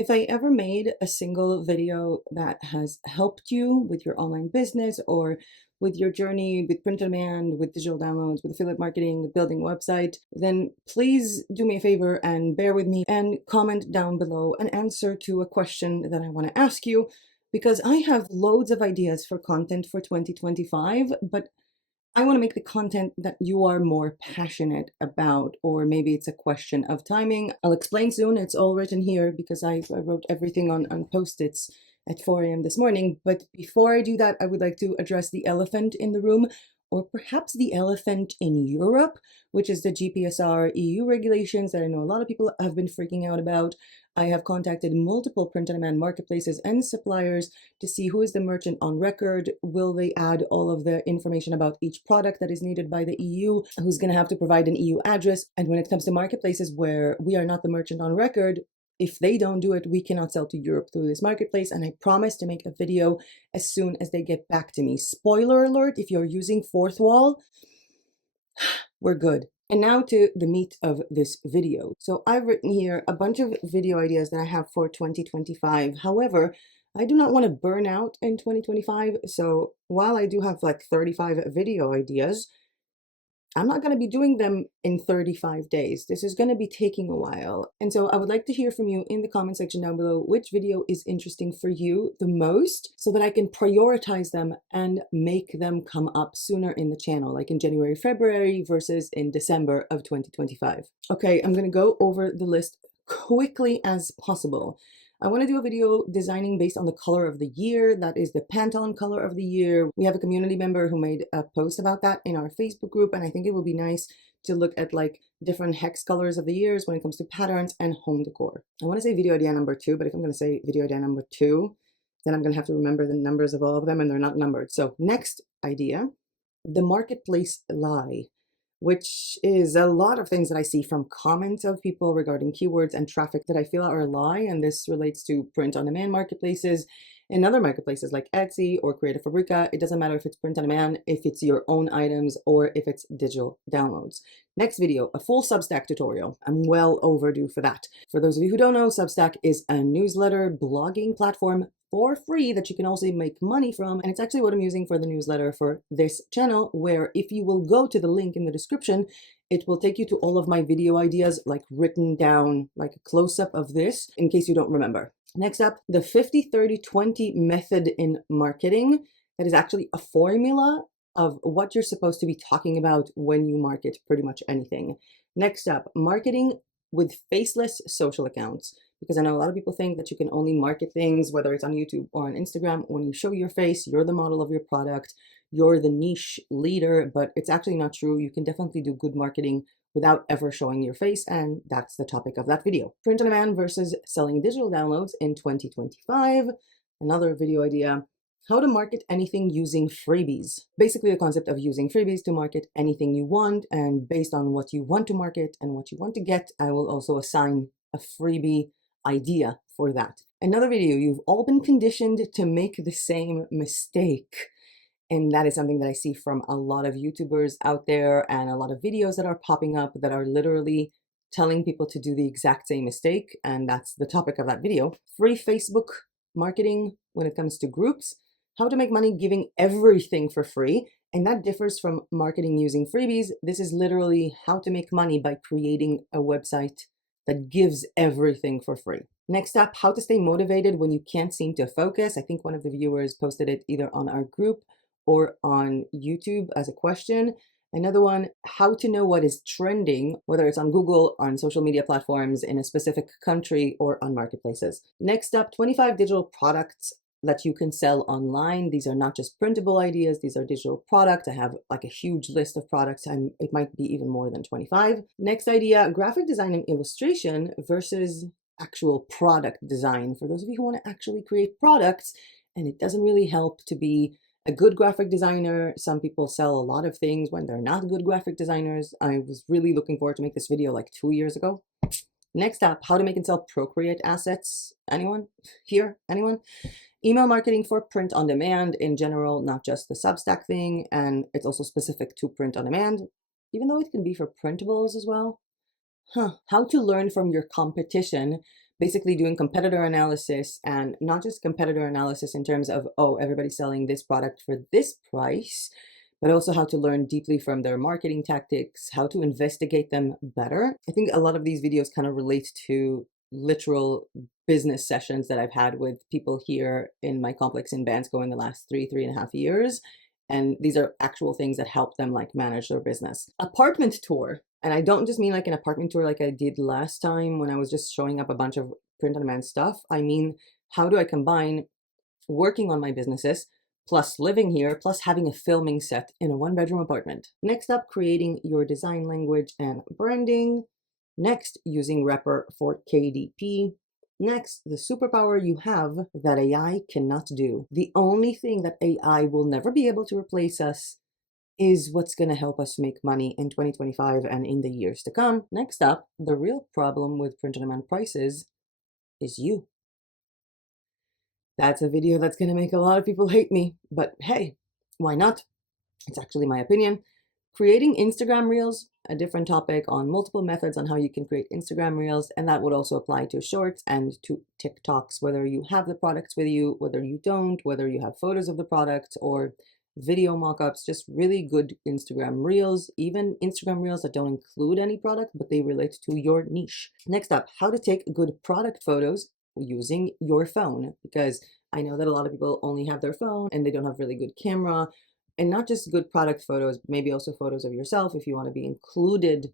If I ever made a single video that has helped you with your online business or with your journey with print on demand, with digital downloads, with affiliate marketing, with building a website, then please do me a favor and bear with me and comment down below an answer to a question that I want to ask you, because I have loads of ideas for content for 2025, but I want to make the content that you are more passionate about, or maybe it's a question of timing. I'll explain soon. It's all written here because I wrote everything on Post-its at 4 a.m. this morning. But before I do that, I would like to address the elephant in the room, or perhaps the elephant in Europe, which is the GPSR EU regulations that I know a lot of people have been freaking out about. I have contacted multiple print-on-demand marketplaces and suppliers to see who is the merchant on record. Will they add all of the information about each product that is needed by the EU? Who's going to have to provide an EU address? And when it comes to marketplaces where we are not the merchant on record, if they don't do it, we cannot sell to Europe through this marketplace. And I promise to make a video as soon as they get back to me. Spoiler alert, if you're using Fourth Wall, we're good. And now to the meat of this video. So I've written here a bunch of video ideas that I have for 2025. However, I do not want to burn out in 2025. So while I do have like 35 video ideas, I'm not going to be doing them in 35 days. This is going to be taking a while. And so I would like to hear from you in the comment section down below which video is interesting for you the most, so that I can prioritize them and make them come up sooner in the channel, like in January, February versus in December of 2025. Okay, I'm going to go over the list quickly as possible. I want to do a video designing based on the color of the year. That is the Pantone color of the year. We have a community member who made a post about that in our Facebook group, and I think it would be nice to look at like different hex colors of the years when it comes to patterns and home decor. I want to say video idea number 2, but if I'm going to say video idea number 2, then I'm going to have to remember the numbers of all of them, and they're not numbered. So next idea, the marketplace lie, which is a lot of things that I see from comments of people regarding keywords and traffic that I feel are a lie. And this relates to print on demand marketplaces and other marketplaces like Etsy or Creative Fabrica. It doesn't matter if it's print on demand, if it's your own items, or if it's digital downloads. Next video, a full Substack tutorial. I'm well overdue for that. For those of you who don't know, Substack is a newsletter blogging platform for free that you can also make money from. And it's actually what I'm using for the newsletter for this channel, where if you will go to the link in the description, it will take you to all of my video ideas, like written down, like a close-up of this, in case you don't remember. Next up, the 50-30-20 method in marketing. That is actually a formula of what you're supposed to be talking about when you market pretty much anything. Next up, marketing with faceless social accounts. Because I know a lot of people think that you can only market things, whether it's on YouTube or on Instagram, when you show your face, you're the model of your product, you're the niche leader, but it's actually not true. You can definitely do good marketing without ever showing your face, and that's the topic of that video. Print on demand versus selling digital downloads in 2025. Another video idea, how to market anything using freebies. Basically the concept of using freebies to market anything you want, and based on what you want to market and what you want to get, I will also assign a freebie idea for that. Another video, you've all been conditioned to make the same mistake. And that is something that I see from a lot of YouTubers out there, and a lot of videos that are popping up that are literally telling people to do the exact same mistake. And that's the topic of that video. Free Facebook marketing when it comes to groups, how to make money giving everything for free. And that differs from marketing using freebies. This is literally how to make money by creating a website that gives everything for free. Next up, how to stay motivated when you can't seem to focus. I think one of the viewers posted it either on our group or on YouTube as a question. Another one, how to know what is trending, whether it's on Google, on social media platforms, in a specific country, or on marketplaces. Next up, 25 digital products that you can sell online. These are not just printable ideas, these are digital products. I have like a huge list of products, and it might be even more than 25. Next idea, graphic design and illustration versus actual product design. For those of you who want to actually create products, and it doesn't really help to be a good graphic designer. Some people sell a lot of things when they're not good graphic designers. I was really looking forward to make this video like 2 years ago. Next up, how to make and sell Procreate assets. Anyone here? Anyone? Email marketing for print on demand in general, not just the Substack thing. And it's also specific to print on demand, even though it can be for printables as well. How to learn from your competition basically doing competitor analysis, and not just competitor analysis in terms of, oh, everybody's selling this product for this price, but also how to learn deeply from their marketing tactics, how to investigate them better. I think a lot of these videos kind of relate to literal business sessions that I've had with people here in my complex in Bansko in the last 3.5 years. And these are actual things that help them like manage their business. Apartment tour. And I don't just mean like an apartment tour like I did last time when I was just showing up a bunch of print on demand stuff. I mean, how do I combine working on my businesses plus living here plus having a filming set in a 1-bedroom apartment? Next up, creating your design language and branding. Next, using Repper for KDP. Next, the superpower you have that AI cannot do. The only thing that AI will never be able to replace us is what's going to help us make money in 2025 and in the years to come. Next up, the real problem with print on demand prices is you. That's a video that's going to make a lot of people hate me, but hey, why not? It's actually my opinion. Creating Instagram Reels, a different topic on multiple methods on how you can create Instagram Reels, and that would also apply to Shorts and to TikToks, whether you have the products with you, whether you don't, whether you have photos of the products or video mock-ups, just really good Instagram Reels, even Instagram Reels that don't include any product, but they relate to your niche. Next up, how to take good product photos using your phone, because I know that a lot of people only have their phone and they don't have really good camera. And not just good product photos, maybe also photos of yourself if you want to be included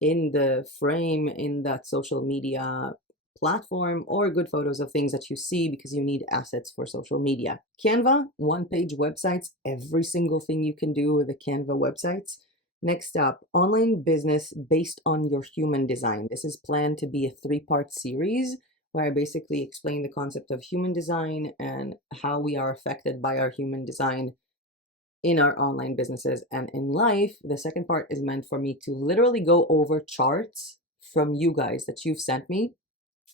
in the frame in that social media platform, or good photos of things that you see because you need assets for social media. Canva, 1-page websites, every single thing you can do with the Canva websites. Next up, online business based on your human design. This is planned to be a 3-part series where I basically explain the concept of human design and how we are affected by our human design in our online businesses and in life. The second part is meant for me to literally go over charts from you guys that you've sent me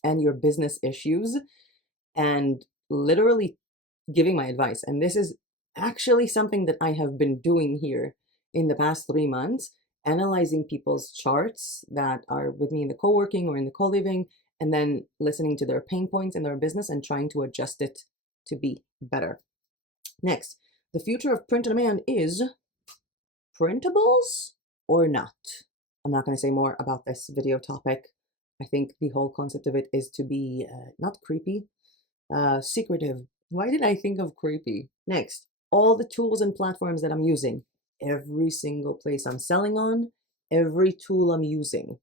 and your business issues and literally giving my advice. And this is actually something that I have been doing here in the past 3 months, analyzing people's charts that are with me in the co-working or in the co-living, and then listening to their pain points in their business and trying to adjust it to be better. Next, the future of print on demand is printables or not. I'm not going to say more about this video topic. I think the whole concept of it is to be not creepy, secretive. Why did I think of creepy? Next, all the tools and platforms that I'm using, every single place I'm selling on, every tool I'm using.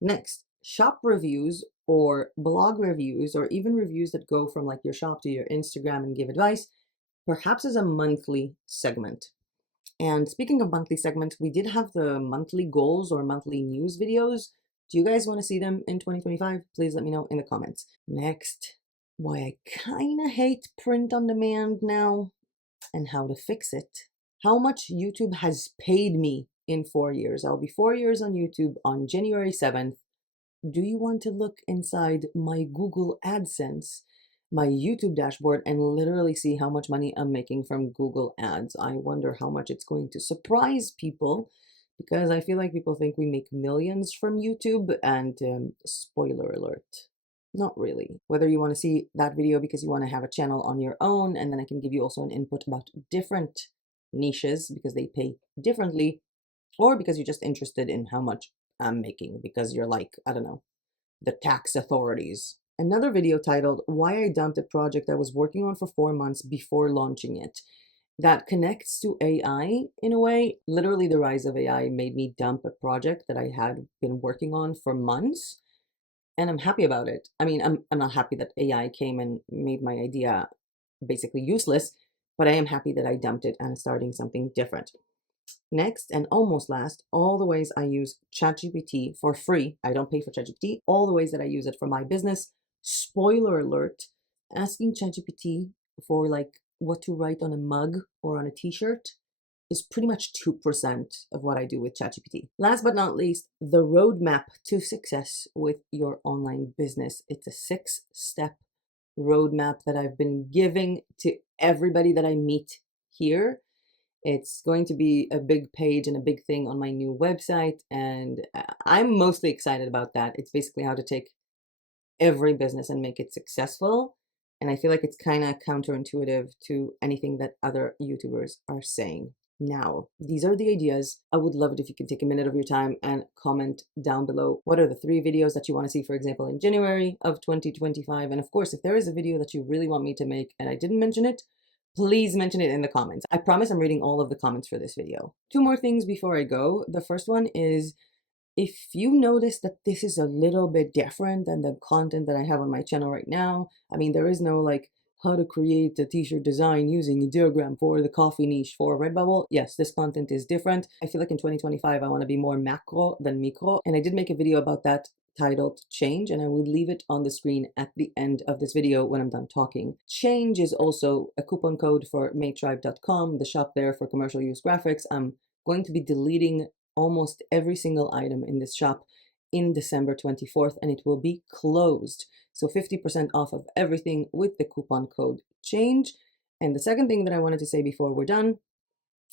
Next, shop reviews or blog reviews, or even reviews that go from like your shop to your Instagram and give advice, perhaps as a monthly segment. And speaking of monthly segments, we did have the monthly goals or monthly news videos. Do you guys want to see them in 2025? Please let me know in the comments. Next, why I kind of hate print on demand now and how to fix it. How much YouTube has paid me in 4 years. I'll be 4 years on YouTube on January 7th. Do you want to look inside my Google AdSense, my YouTube dashboard, and literally see how much money I'm making from Google Ads? I wonder how much it's going to surprise people, because I feel like people think we make millions from YouTube, and spoiler alert, not really. Whether you want to see that video because you want to have a channel on your own, and then I can give you also an input about different niches because they pay differently, or because you're just interested in how much I'm making because you're like, I don't know, the tax authorities. Another video titled Why I Dumped a Project I was working on for 4 months before launching it. That connects to AI in a way. Literally, the rise of AI made me dump a project that I had been working on for months, and I'm happy about it. I mean, I'm not happy that AI came and made my idea basically useless, but I am happy that I dumped it and starting something different. Next, and almost last, all the ways I use ChatGPT for free. I don't pay for ChatGPT. All the ways that I use it for my business. Spoiler alert, asking ChatGPT for like what to write on a mug or on a t-shirt is pretty much 2% of what I do with ChatGPT. Last but not least, the roadmap to success with your online business. It's a 6-step roadmap that I've been giving to everybody that I meet here. It's going to be a big page and a big thing on my new website, and I'm mostly excited about that. It's basically how to take every business and make it successful. And I feel like it's kind of counterintuitive to anything that other YouTubers are saying. Now, these are the ideas. I would love it if you can take a minute of your time and comment down below what are the 3 videos that you want to see, for example, in January of 2025. And of course, if there is a video that you really want me to make and I didn't mention it, please mention it in the comments. I promise I'm reading all of the comments for this video. 2 more things before I go. The first one is, if you notice that this is a little bit different than the content that I have on my channel right now, I mean, there is no like how to create a t-shirt design using a diagram for the coffee niche for Redbubble. Yes, this content is different. I feel like in 2025, I want to be more macro than micro. And I did make a video about that titled Change, and I will leave it on the screen at the end of this video when I'm done talking. Change is also a coupon code for matetribe.com, the shop there for commercial use graphics. I'm going to be deleting almost every single item in this shop in December 24th, and it will be closed. So 50% off of everything with the coupon code CHANGE. And the second thing that I wanted to say before we're done,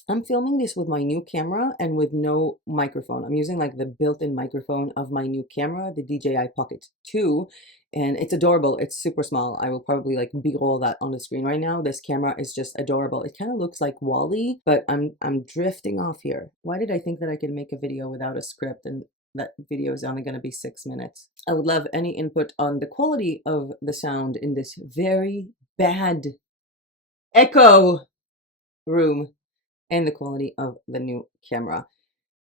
I'm filming this with my new camera and with no microphone. I'm using like the built-in microphone of my new camera, the DJI Pocket 2, and it's adorable. It's super small. I will probably like b-roll that on the screen right now. This camera is just adorable. It kind of looks like Wall-E, but I'm drifting off here. Why did I think that I could make a video without a script and that video is only going to be 6 minutes? I would love any input on the quality of the sound in this very bad echo room and the quality of the new camera.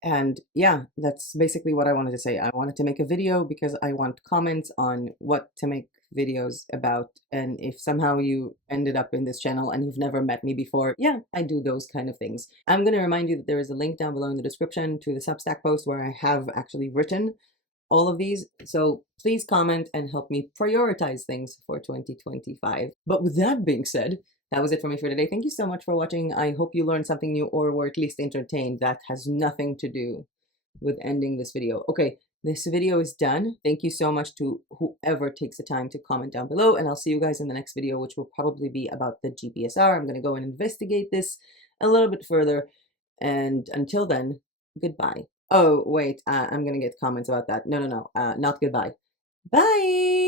And yeah, that's basically what I wanted to say. I wanted to make a video because I want comments on what to make videos about. And if somehow you ended up in this channel and you've never met me before, yeah, I do those kind of things. I'm going to remind you that there is a link down below in the description to the Substack post where I have actually written all of these. So please comment and help me prioritize things for 2025. But with that being said, that was it for me for today. Thank you so much for watching. I hope you learned something new or were at least entertained. That has nothing to do with ending this video. Okay, this video is done. Thank you so much to whoever takes the time to comment down below, and I'll see you guys in the next video, which will probably be about the GPSR. I'm going to go and investigate this a little bit further. And until then, goodbye. Oh, wait, I'm going to get comments about that. No, not goodbye. Bye!